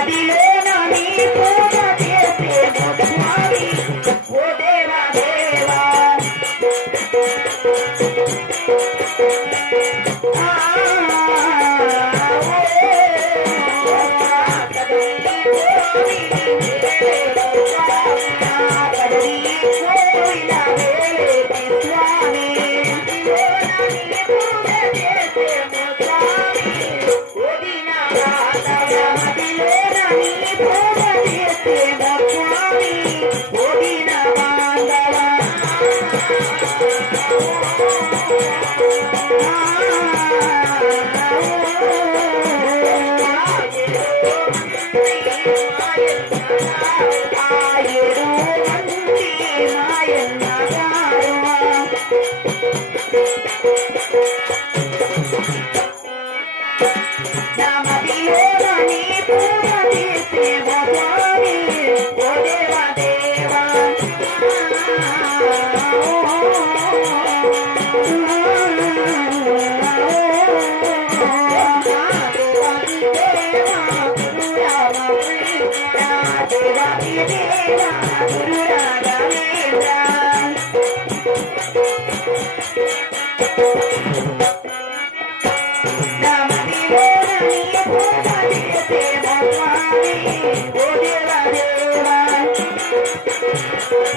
அதிலே நான் ஆயிடும் Ah,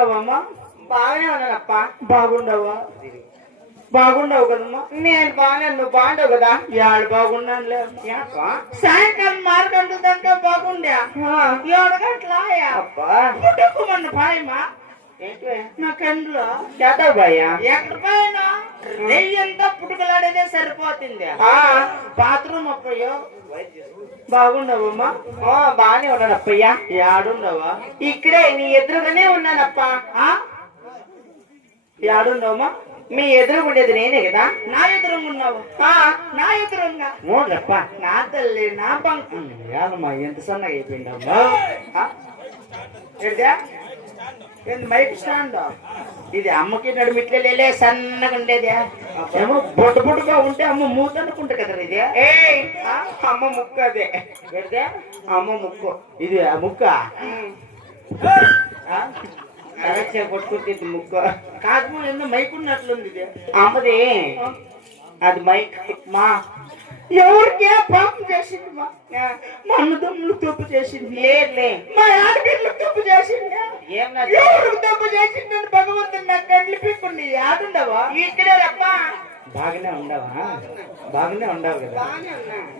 బాగుండవమ్మా? బాగానే ఉన్నానప్ప. బాగుండవా? బాగుండవు కదమ్మా. నేను బాగానే నువ్వు బాగుండవు కదా? యాడు బాగున్నానులే. ఏప్పా? సాయంకాలం ఆరు గంటల దాకా బాగుండే. ఏడు గంటల పుట్టుకోమన్న పాయమా నా కండ్లో. చేద్దావు భయ్యా ఎక్కడ పైన నెయ్యంతా పుట్టుకలాడేదే సరిపోతుంది. ఆ, బాత్రూమ్ అప్పయ్యో. బాగుండవమ్మా? ఆ, బాగానే ఉన్నానప్పయ్యా. యాడుండవా? ఇక్కడే నీ ఎదురుగానే ఉన్నానప్ప. ఆ? యాడుండవమ్మా? మీ ఎదురుగుండేది నేనే కదా. నా ఎదురుగా ఉన్నావు. నా ఎదురుగా. నా తల్లి నా ఏమమ్మా ఎంత సన్నగా అయిపోయిందమ్మా. Mic stand? ఇది అమ్మకి నడుమిట్లే లేలే సన్నగా ఉండేది. ఏమో బొట్ట బొట్టుగా ఉంటే అమ్మ మూత అనుకుంటా కదా ఇది. ఆ? అమ్మ ముక్కు అదే? అమ్మ ముక్కు. ఇది ఆ ముక్క? కొట్టుకుంటుంది ముక్కు. కాదు ఎందుకు మైక్ ఉన్నట్లుంది ఇది. అమ్మది. అది మైక్. మా ఎవరికే పాపం చేసింది మా మా అన్నదమ్ములు తప్పు చేసింది. మా ఆడపిల్లలు తప్పు చేసింది. ఎవరు తప్పు చేసింది అని భగవంతుడు నాకు కండ్లు పిక్కుండి యాడుండవా ఇక్కడే రప్ప. బాగానే ఉండవా? బాగానే ఉండవు కదా.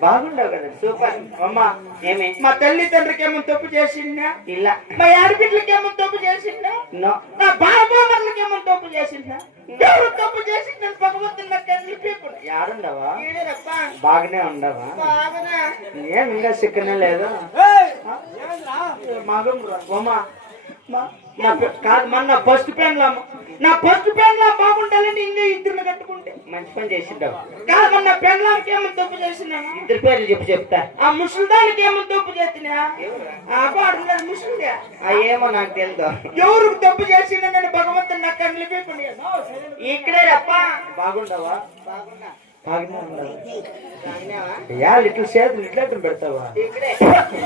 బాగుండవు కదా. సూపర్. అమ్మా ఏమి? మా తల్లిదండ్రులకి ఏమో తప్పు చేసిందా? ఇలా మా ఆడబిడ్డలకి ఏమో తప్పు చేసిందా? నా. బాబాలకి ఏమో తప్పు చేసిందా? ఎవరు తప్పు చేసింది భగవంతుని నాకు కండ్లు పీక్కుండి ఆడుండవా ఈడే రప్ప బాగానే ఉండవా బాగానే ఏం ఇంకా సిక్కనే లేదు మగం అమ్మా నా పె- కాదు మన నా ఫస్ట్ పెన్లా నా ఫస్ట్ పెన్లా బాగుండాలని ఇంకా ఇద్దరు కట్టుకుంటే. మంచి పని చేసిండావు కాదు మన నా పెన్లానికి ఏమో తప్పు చేసినా? ఇద్దరు పేర్లు చెప్పు చెప్తా. ఆ ముసలిదానికి ఏమో తప్పు చేసినా? ఆ బాడున్నది ముసలిదే. ఆ ఏమో నాకు తెలుదు. ఎవరికి తప్పు చేసినా నేను భగవంతుని నాకు కళ్ళు ఇక్కడే రప్ప. బాగుండవా? బాగున్నా. ఇట్లా చేతులు ఇట్లా పెడతావా? ఇక్కడే.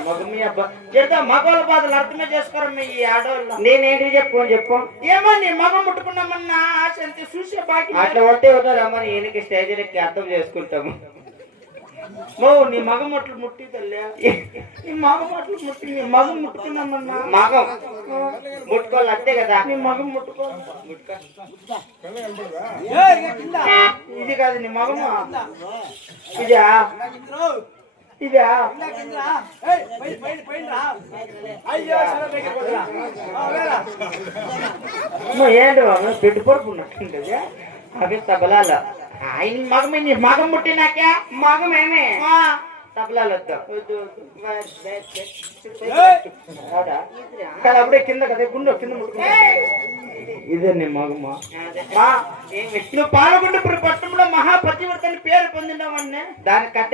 మగ మీ అబ్బా. చెప్తా మగవాళ్ళ బాధలు అర్థమే చేసుకోరు మీ ఈ ఆడవాళ్ళు? నేనేంటి చెప్పు చెప్పు. ఏమో నీ మగం ముట్టుకున్నామన్నా ఆశ చూసే బాకీ అట్లా ఉంటే రమ్మని ఈయనకి స్టేజ్ ఎక్కి అర్థం చేసుకుంటాము. ఓ నీ మగం ముట్లు ముట్టి తల్లి నీ మగం ముట్లు ముట్టి నీ మగం ముట్టుకున్నామన్నా మగం ముట్టుకోవాలి అంతే కదా నీ మగం ముట్టుకో ముట్టుకో. ఇది కాదు నీ మగము ఇదా ఇదా అమ్మో, ఏంటి బాబు పెట్టి పొడుపు ఉన్నట్టుంటది అవి తబలాలు ఆయన మగమే నీ మగం ముట్టినాకే మగమేమే తబలాలు వద్దు అప్పుడే కింద కదా గుండె కింద ముట్టుకున్నా ఇదే నీ మగమా? నువ్వు పాలగుండపురి పట్టణంలో మహాపతివర్తని పేరు పొందినవన్నీ దాని కథ